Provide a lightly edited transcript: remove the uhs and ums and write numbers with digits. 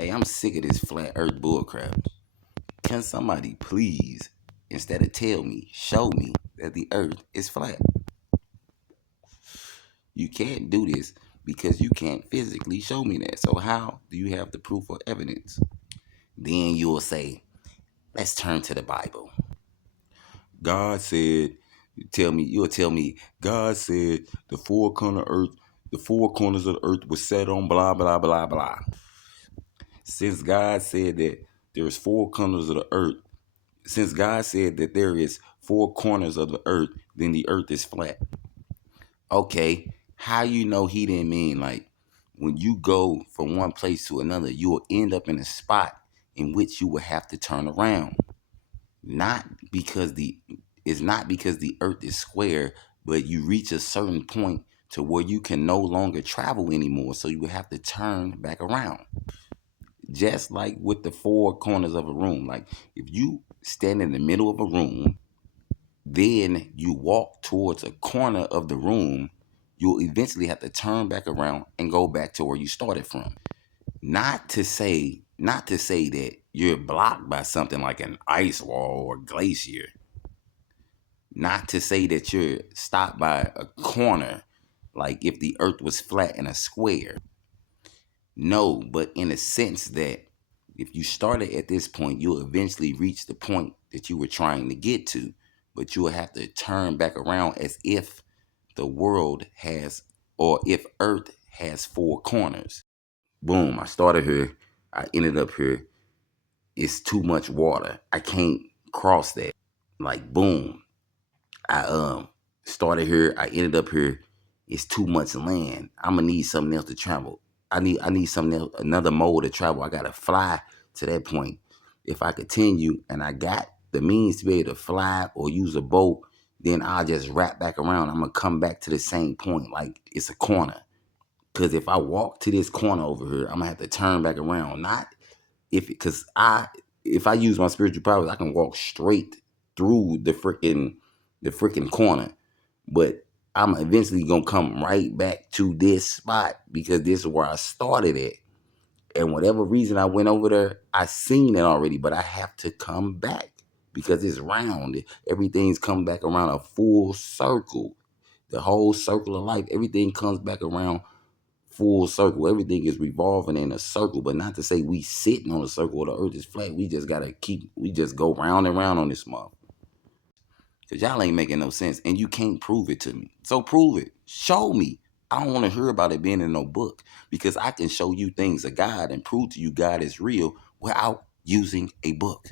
Hey, I'm sick of this flat earth bullcrap. Can somebody please, instead of tell me, show me that the earth is flat? You can't do this because you can't physically show me that. So how do you have the proof or evidence? Then you'll say, let's turn to the Bible. God said, you'll tell me, God said the four corners of the earth were set on blah, blah, blah, blah. Since God said that there's four corners of the earth, since God said that there is four corners of the earth, then the earth is flat. Okay, how you know he didn't mean like when you go from one place to another, you will end up in a spot in which you will have to turn around. Not because the it's not because the earth is square, but you reach a certain point to where you can no longer travel anymore, so you will have to turn back around. Just like with the four corners of a room. Like if you stand in the middle of a room, then you walk towards a corner of the room, you'll eventually have to turn back around and go back to where you started from. Not to say that you're blocked by something like an ice wall or glacier. Not to say that you're stopped by a corner, like if the earth was flat in a square. No, but in a sense that if you started at this point, you'll eventually reach the point that you were trying to get to, but you'll have to turn back around as if the world has, or if Earth has four corners. Boom, I started here, I ended up here. It's too much water. I can't cross that. Like, boom, I started here, I ended up here. It's too much land. I'm gonna need something else to travel. I need something else, another mode to travel. I gotta fly to that point. If I continue and I got the means to be able to fly or use a boat, then I'll just wrap back around. I'm gonna come back to the same point, like it's a corner. Cause if I walk to this corner over here, I'm gonna have to turn back around. Not because if I use my spiritual powers, I can walk straight through the freaking corner. But I'm eventually gonna come right back to this spot because this is where I started at. And whatever reason I went over there, I seen it already, but I have to come back because it's round. Everything's come back around a full circle. The whole circle of life, everything comes back around full circle. Everything is revolving in a circle, but not to say we sitting on a circle or the earth is flat. We just go round and round on this month. Cause y'all ain't making no sense and you can't prove it to me. So prove it. Show me. I don't want to hear about it being in no book because I can show you things of God and prove to you God is real without using a book.